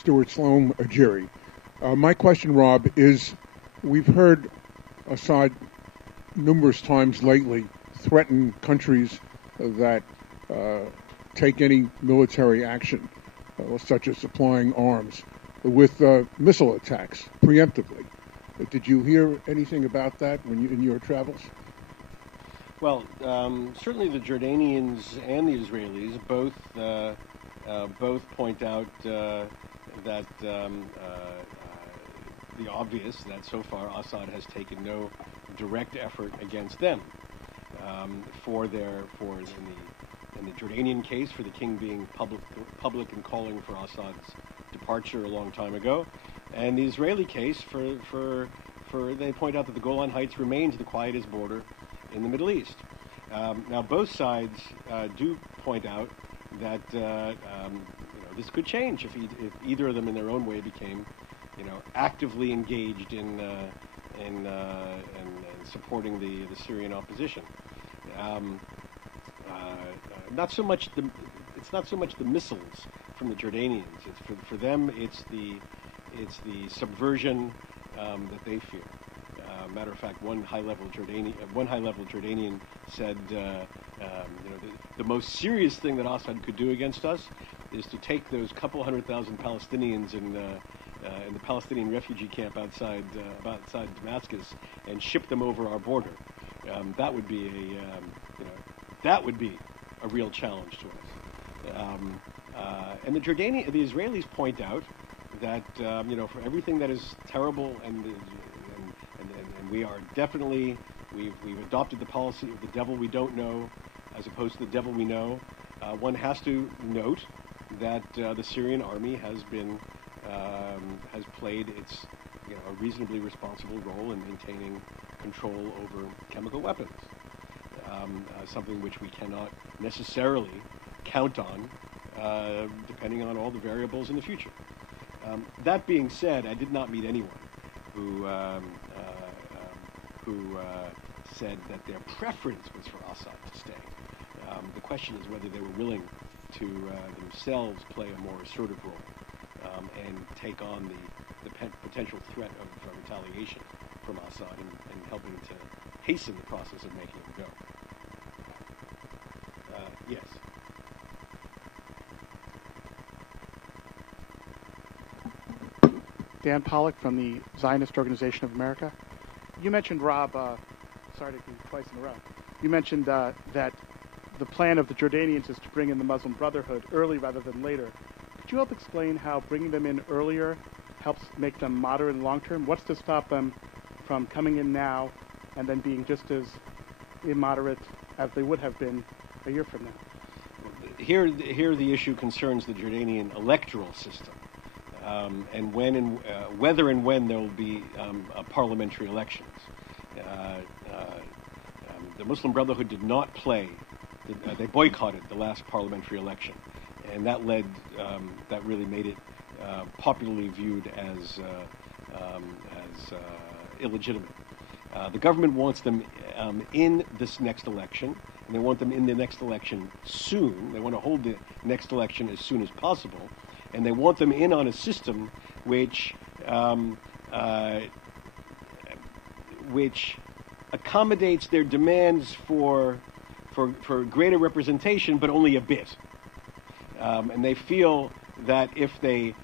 Stuart Sloan, Algeria. My question, Rob, is we've heard Assad numerous times lately threaten countries that take any military action, such as supplying arms, with missile attacks preemptively. Did you hear anything about that in your travels? Well, certainly the Jordanians and the Israelis both point out that the obvious, that so far Assad has taken no direct effort against them. In the Jordanian case, for the king being public and calling for Assad's departure a long time ago, and the Israeli case for they point out that the Golan Heights remains the quietest border in the Middle East. Now, both sides do point out that this could change if either of them, in their own way, became actively engaged in supporting the Syrian opposition. It's not so much the missiles from the Jordanians. It's for them. It's the subversion that they fear. Matter of fact, one high-level Jordanian said, the most serious thing that Assad could do against us is to take those couple 100,000 Palestinians in the Palestinian refugee camp outside Damascus and ship them over our border. That would be a real challenge to us. And the Israelis point out that for everything that is terrible and we are definitely we've adopted the policy of the devil we don't know as opposed to the devil we know. One has to note that the Syrian army has played a reasonably responsible role in maintaining control over chemical weapons, something which we cannot necessarily count on, depending on all the variables in the future. That being said, I did not meet anyone who said that their preference was for Assad to stay. The question is whether they were willing to themselves play a more assertive role and take on the potential threat of retaliation from Assad and helping to hasten the process of making him go. Yes. Dan Pollock from the Zionist Organization of America. You mentioned, Rob, sorry to be twice in a row, you mentioned that the plan of the Jordanians is to bring in the Muslim Brotherhood early rather than later. Could you help explain how bringing them in earlier helps make them moderate and long-term? What's to stop them from coming in now and then being just as immoderate as they would have been a year from now? Here the issue concerns the Jordanian electoral system. And whether and when there will be parliamentary elections. The Muslim Brotherhood did not play. They boycotted the last parliamentary election, and that really made it popularly viewed as illegitimate. The government wants them in this next election, and they want them in the next election soon. They want to hold the next election as soon as possible. And they want them in on a system which accommodates their demands for greater representation, but only a bit. And they feel that if they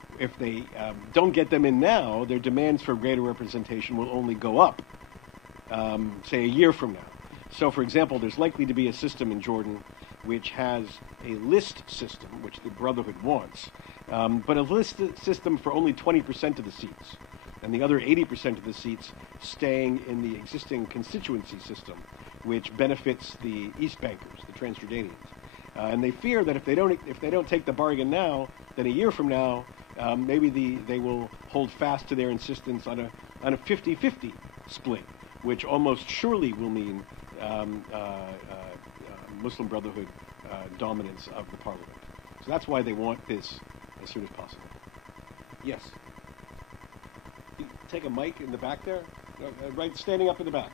don't get them in now, their demands for greater representation will only go up, say a year from now. So, for example, there's likely to be a system in Jordan which has a list system, which the Brotherhood wants, but a list system for only 20% of the seats, and the other 80% of the seats staying in the existing constituency system, which benefits the East Bankers, the Transjordanians. And they fear that if they don't take the bargain now, then a year from now, maybe they will hold fast to their insistence on a 50-50 split, which almost surely will mean Muslim Brotherhood dominance of the parliament. So that's why they want this as soon as possible. Yes. Take a mic in the back there, right, standing up in the back.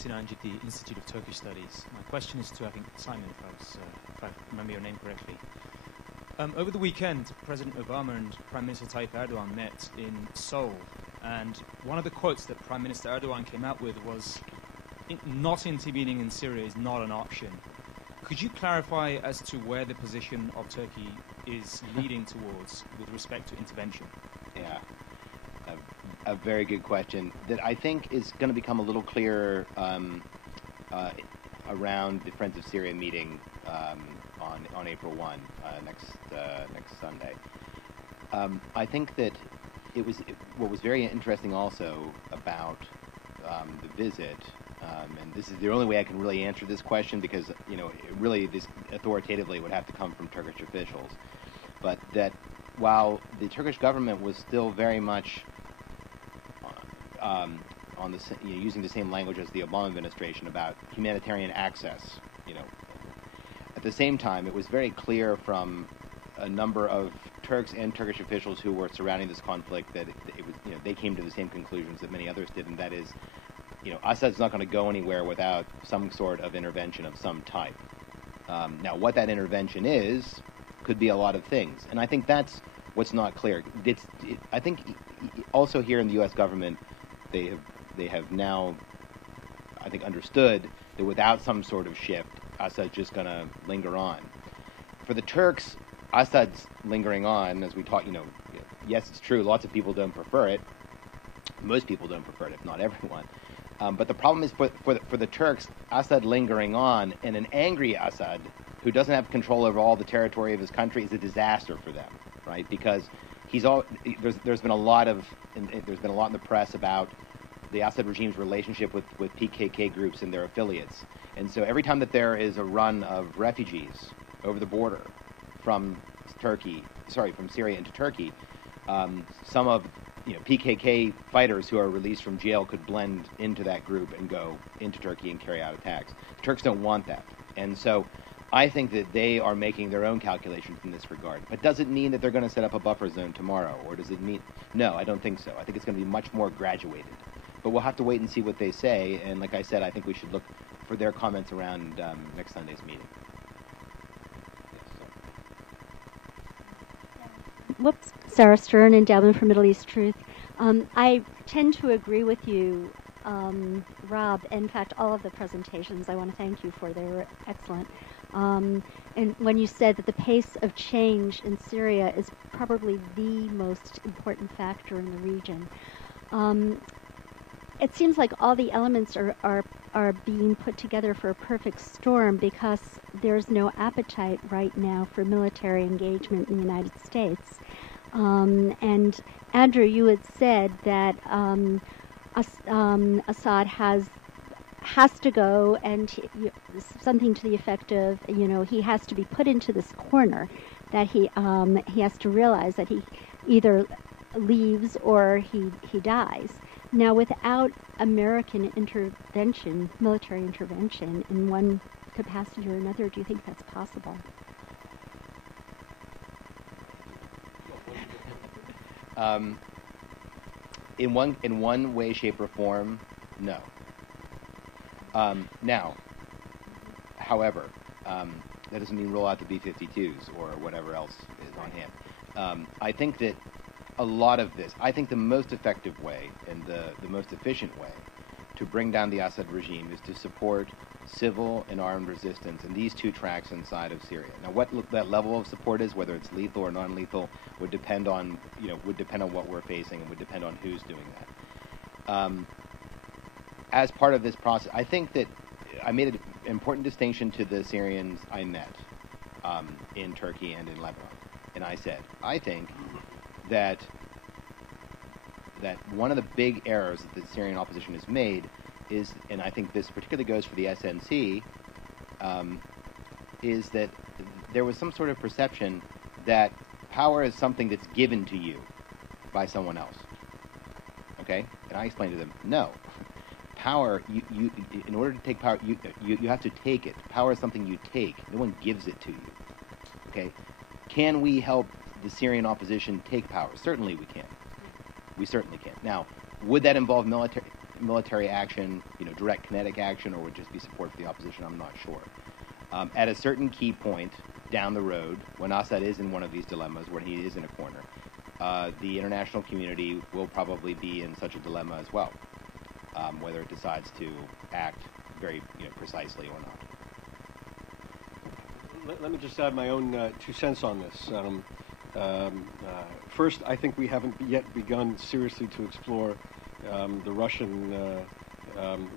Sinan Jiddi, Institute of Turkish Studies. My question is to, I think, Simon, if I remember your name correctly. Over the weekend, President Obama and Prime Minister Tayyip Erdogan met in Seoul, and one of the quotes that Prime Minister Erdogan came out with was, not intervening in Syria is not an option. Could you clarify as to where the position of Turkey is leading towards with respect to intervention? Yeah, a very good question that I think is going to become a little clearer around the Friends of Syria meeting on April 1, next Sunday. I think that what was very interesting also about the visit, and this is the only way I can really answer this question because, really this authoritatively would have to come from Turkish officials, but that while the Turkish government was still very much on the using the same language as the Obama administration about humanitarian access, at the same time it was very clear from a number of Turks and Turkish officials who were surrounding this conflict that it was, they came to the same conclusions that many others did, and that is, Assad's not going to go anywhere without some sort of intervention of some type. Now, what that intervention is could be a lot of things, and I think that's what's not clear. I think also here in the U.S. government, they have now, I think, understood that without some sort of shift, Assad's just going to linger on. For the Turks, Assad's lingering on, as we talked, yes, it's true, lots of people don't prefer it. Most people don't prefer it, if not everyone. But the problem is for the Turks, Assad lingering on, and an angry Assad who doesn't have control over all the territory of his country is a disaster for them, right? Because there's been a lot in the press about the Assad regime's relationship with PKK groups and their affiliates. And so every time that there is a run of refugees over the border from Syria into Turkey, some of PKK fighters who are released from jail could blend into that group and go into Turkey and carry out attacks. The Turks don't want that. And so I think that they are making their own calculations in this regard. But does it mean that they're going to set up a buffer zone tomorrow? Or does it mean... No, I don't think so. I think it's going to be much more graduated. But we'll have to wait and see what they say. And like I said, I think we should look for their comments around next Sunday's meeting. Whoops. Sarah Stern, Endowment for Middle East Truth. I tend to agree with you, Rob. In fact, all of the presentations, I want to thank you for. They were excellent. And when you said that the pace of change in Syria is probably the most important factor in the region, it seems like all the elements are being put together for a perfect storm because there's no appetite right now for military engagement in the United States. And Andrew, you had said that Assad has to go, and something to the effect of, he has to be put into this corner, that he has to realize that he either leaves or he dies. Now, without American intervention, military intervention, in one capacity or another, do you think that's possible? In one way, shape, or form, no. Now, however, that doesn't mean roll out the B-52s or whatever else is on hand. I think that a lot of this, I think the most effective way and the most efficient way to bring down the Assad regime is to support civil and armed resistance in these two tracks inside of Syria. Now, what that level of support is, whether it's lethal or non-lethal, would depend on what we're facing and would depend on who's doing that. As part of this process, I think that I made an important distinction to the Syrians I met in Turkey and in Lebanon, and I said, I think that one of the big errors that the Syrian opposition has made is, and I think this particularly goes for the SNC, is that there was some sort of perception that power is something that's given to you by someone else. Okay? And I explained to them, no. Power, you in order to take power, you have to take it. Power is something you take. No one gives it to you. Okay? Can we help the Syrian opposition take power? Certainly we can. We certainly can. Now, would that involve military? military action, direct kinetic action, or would just be support for the opposition, I'm not sure. At a certain key point down the road, when Assad is in one of these dilemmas, when he is in a corner, the international community will probably be in such a dilemma as well, whether it decides to act very precisely or not. Let me just add my own 2 cents on this. First, I think we haven't yet begun seriously to explore the Russian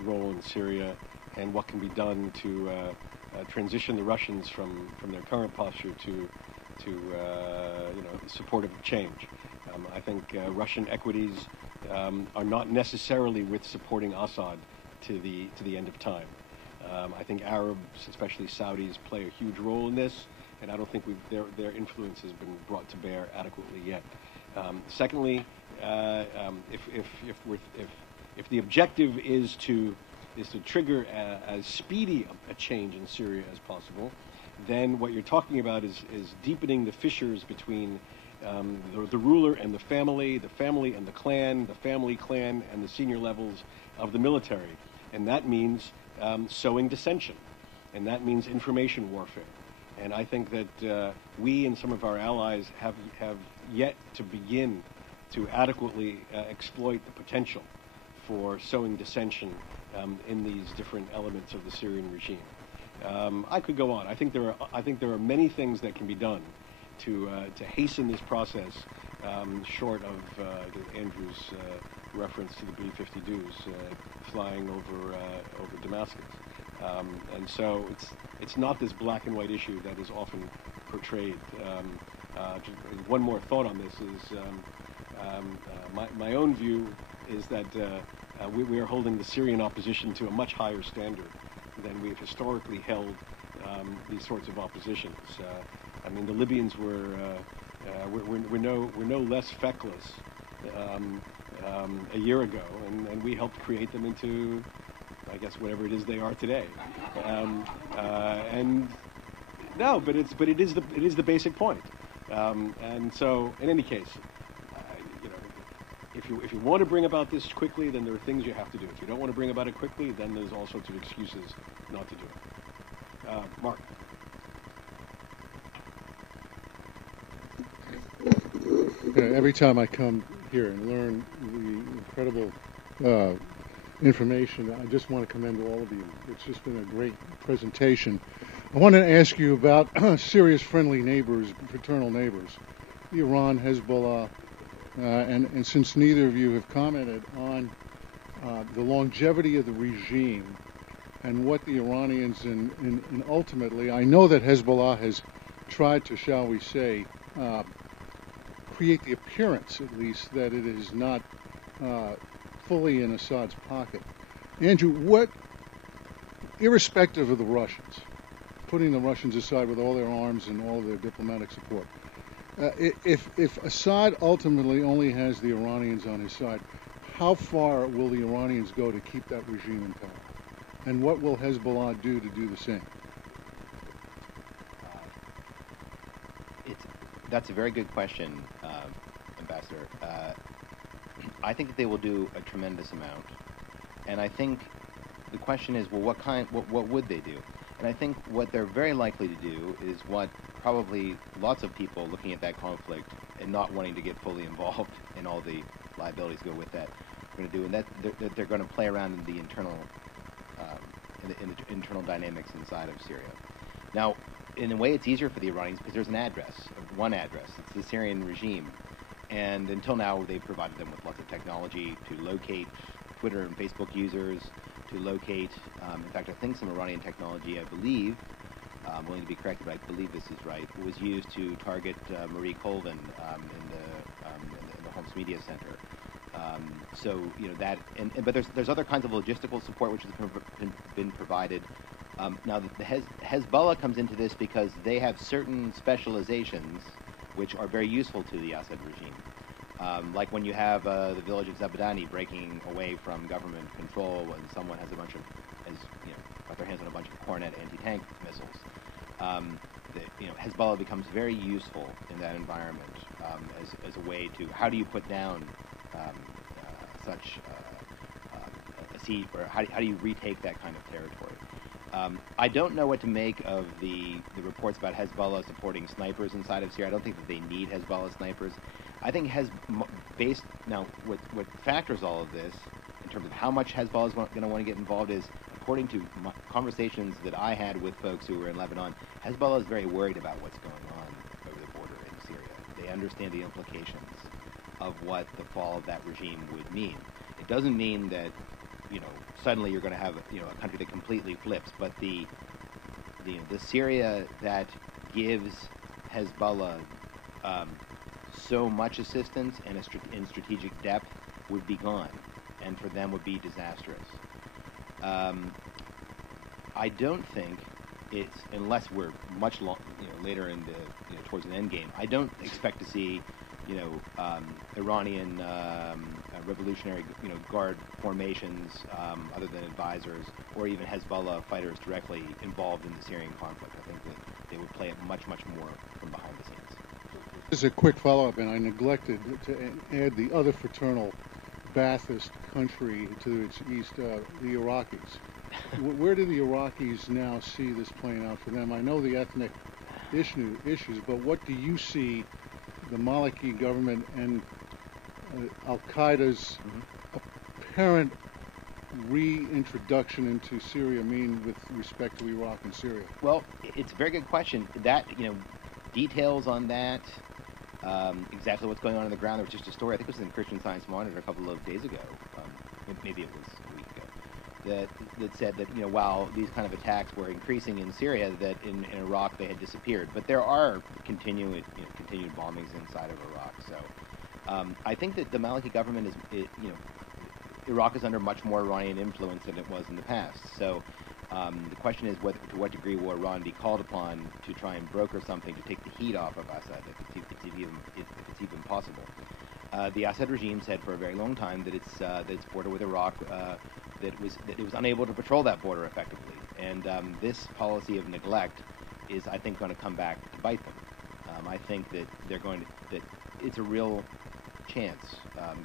role in Syria and what can be done to transition the Russians from their current posture to supportive of change. I think Russian equities are not necessarily with supporting Assad to the end of time. I think Arabs, especially Saudis, play a huge role in this, and I don't think their influence has been brought to bear adequately yet. Secondly, if the objective is to trigger as speedy a change in Syria as possible, then what you're talking about is deepening the fissures between the ruler and the family and the clan, the family clan, and the senior levels of the military. And that means sowing dissension, and that means information warfare. And I think that we and some of our allies have yet to begin to adequately exploit the potential for sowing dissension in these different elements of the Syrian regime. I could go on. I think there are many things that can be done to hasten this process, short of Andrew's reference to the B-52s flying over Damascus. And so it's not this black and white issue that is often portrayed. Just one more thought on this is my own view is that we are holding the Syrian opposition to a much higher standard than we've historically held these sorts of oppositions. I mean, the Libyans were no less feckless a year ago, and we helped create them into, I guess, whatever it is they are today. And no, but it is the basic point. And so, in any case, if you want to bring about this quickly, then there are things you have to do. If you don't want to bring about it quickly, then there's all sorts of excuses not to do it. Mark. Every time I come here and learn the incredible information, I just want to commend all of you. It's just been a great presentation. I want to ask you about Syria's friendly neighbors, fraternal neighbors, Iran, Hezbollah, and since neither of you have commented on the longevity of the regime and what the Iranians and ultimately, I know that Hezbollah has tried to, shall we say, create the appearance, at least, that it is not fully in Assad's pocket. Andrew, what, irrespective of the Russians, putting the Russians aside with all their arms and all of their diplomatic support, if Assad ultimately only has the Iranians on his side, how far will the Iranians go to keep that regime in power? And what will Hezbollah do to do the same? That's a very good question, Ambassador. I think that they will do a tremendous amount, and I think the question is, well, what would they do? And I think what they're very likely to do is what probably lots of people looking at that conflict and not wanting to get fully involved in all the liabilities go with that are going to do, and that they're going to play around in the internal internal dynamics inside of Syria. Now, in a way, it's easier for the Iranians because there's one address. It's the Syrian regime. And until now, they've provided them with lots of technology to locate Twitter and Facebook users, to locate, in fact, I think some Iranian technology, I believe, I'm willing to be corrected, but I believe this is right, was used to target Marie Colvin in the Homs Media Center. So, that, but there's other kinds of logistical support which has been provided. Now, the Hezbollah comes into this because they have certain specializations which are very useful to the Assad regime. Like when you have the village of Zabadani breaking away from government control when someone has got their hands on a bunch of Cornet anti-tank missiles. Hezbollah becomes very useful in that environment as a way to, how do you put down such siege, or how do you retake that kind of territory? I don't know what to make of the reports about Hezbollah supporting snipers inside of Syria. I don't think that they need Hezbollah snipers. I think what factors all of this in terms of how much Hezbollah is going to want to get involved is, according to conversations that I had with folks who were in Lebanon, Hezbollah is very worried about what's going on over the border in Syria. They understand the implications of what the fall of that regime would mean. It doesn't mean that, suddenly you're going to have, a country that completely flips, but the Syria that gives Hezbollah so much assistance and in strategic depth would be gone, and for them would be disastrous. I don't think it's, unless we're much later in towards an end game, I don't expect to see Iranian revolutionary guard formations other than advisors, or even Hezbollah fighters directly involved in the Syrian conflict. I think that they would play it much more from behind the scenes. This is a quick follow-up, and I neglected to add the other fraternal Ba'athist country to its east, the Iraqis. Where do the Iraqis now see this playing out for them? I know the ethnic issues, but what do you see the Maliki government and Al-Qaeda's apparent reintroduction into Syria mean with respect to Iraq and Syria? Well, it's a very good question. That, details on that, exactly what's going on the ground. There was just a story, I think it was in Christian Science Monitor a couple of days ago, maybe it was a week ago, that said that, while these kind of attacks were increasing in Syria, that in Iraq they had disappeared. But there are continued bombings inside of Iraq. So I think that the Maliki government Iraq is under much more Iranian influence than it was in the past. So the question is to what degree will Iran be called upon to try and broker something to take the heat off of Assad, if it's even possible. The Assad regime said for a very long time that its border with Iraq that it was unable to patrol that border effectively, and this policy of neglect is, I think, going to come back to bite them. I think that that it's a real chance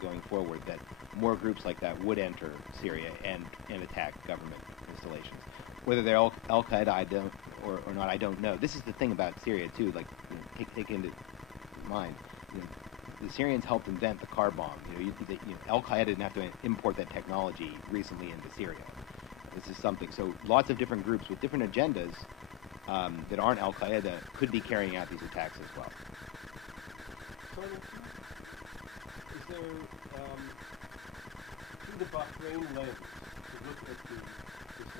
going forward that more groups like that would enter Syria and attack government installations. Whether they're Al-Qaeda or not, I don't know. This is the thing about Syria too. Like, take into mind, the Syrians helped invent the car bomb. Al-Qaeda didn't have to import that technology recently into Syria. This is something. So lots of different groups with different agendas that aren't Al-Qaeda could be carrying out these attacks as well. Is there, through the Bahrain lens, to look at this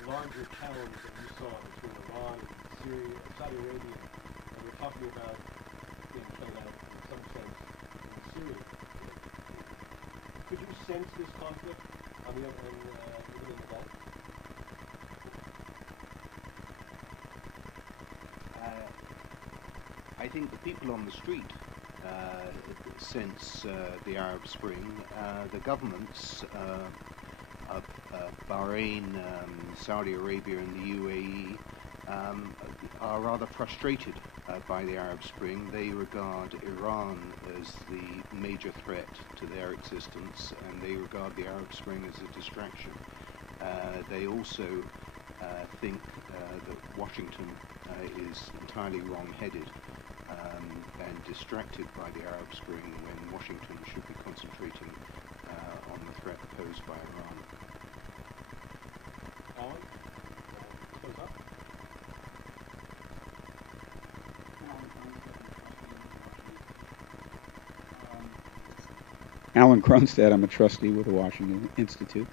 larger challenge that you saw between Iran and Syria, Saudi Arabia, and we're talking about being played out in some sense in Syria. Could you sense this conflict on the other end, even in the Gulf? I think the people on the street since the Arab Spring, the governments of Bahrain, Saudi Arabia and the UAE are rather frustrated by the Arab Spring. They regard Iran as the major threat to their existence, and they regard the Arab Spring as a distraction. They also think that Washington is entirely wrong-headed and distracted by the Arab Spring when Washington should be concentrating on the threat posed by Iran. Alan? Close up? Alan Cronstead, I'm a trustee with the Washington Institute.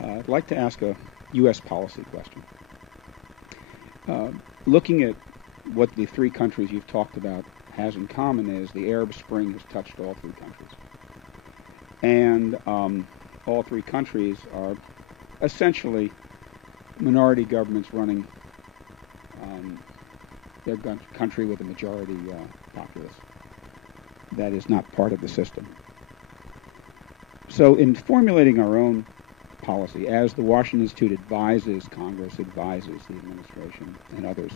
I'd like to ask a U.S. policy question. Looking at what the three countries you've talked about has in common is the Arab Spring has touched all three countries. And all three countries are essentially minority governments running their country with a majority populace that is not part of the system. So in formulating our own policy, as the Washington Institute advises Congress, advises the administration and others,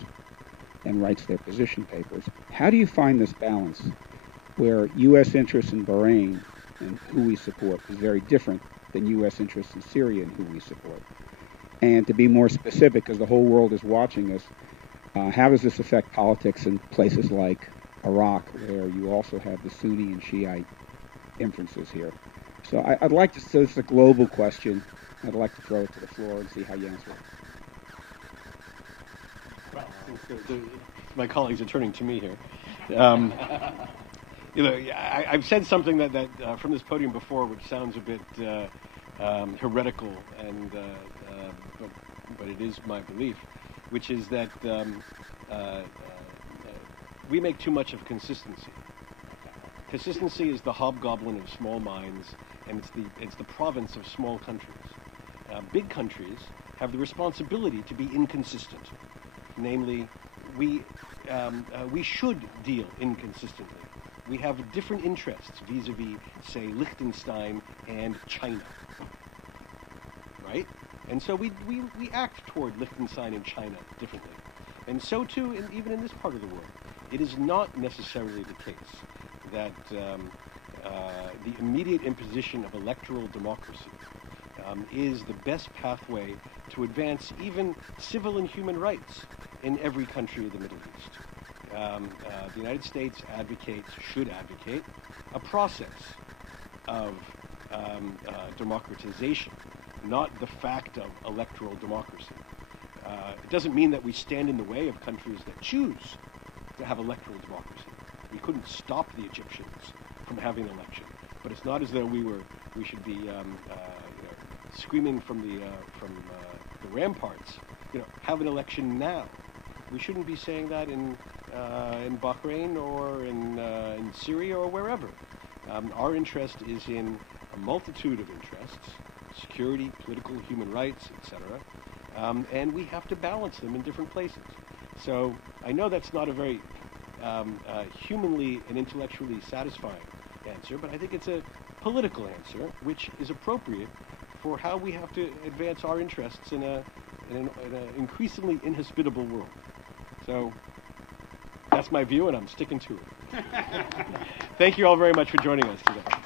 and writes their position papers, how do you find this balance where U.S. interests in Bahrain and who we support is very different than U.S. interests in Syria and who we support. And to be more specific, because the whole world is watching us, how does this affect politics in places like Iraq, where you also have the Sunni and Shiite inferences here? So I'd like to, so it's a global question. I'd like to throw it to the floor and see how you answer it. Well, since my colleagues are turning to me here. I've said something that from this podium before, which sounds a bit heretical, and but it is my belief, which is that we make too much of consistency. Consistency is the hobgoblin of small minds, and it's the province of small countries. Big countries have the responsibility to be inconsistent. Namely, we should deal inconsistently. We have different interests vis-a-vis, say, Liechtenstein and China, right? And so we act toward Liechtenstein and China differently. And so too, even in this part of the world, it is not necessarily the case that the immediate imposition of electoral democracy is the best pathway to advance even civil and human rights in every country of the Middle East. The United States should advocate a process of democratization, not the fact of electoral democracy. It doesn't mean that we stand in the way of countries that choose to have electoral democracy. We couldn't stop the Egyptians from having an election, but it's not as though we should be screaming from the ramparts, have an election now. We shouldn't be saying that in Bahrain or in Syria or wherever. Our interest is in a multitude of interests: security, political, human rights, etc. And we have to balance them in different places. So I know that's not a very humanly and intellectually satisfying answer, but I think it's a political answer which is appropriate for how we have to advance our interests in an increasingly inhospitable world. So that's my view, and I'm sticking to it. Thank you all very much for joining us today.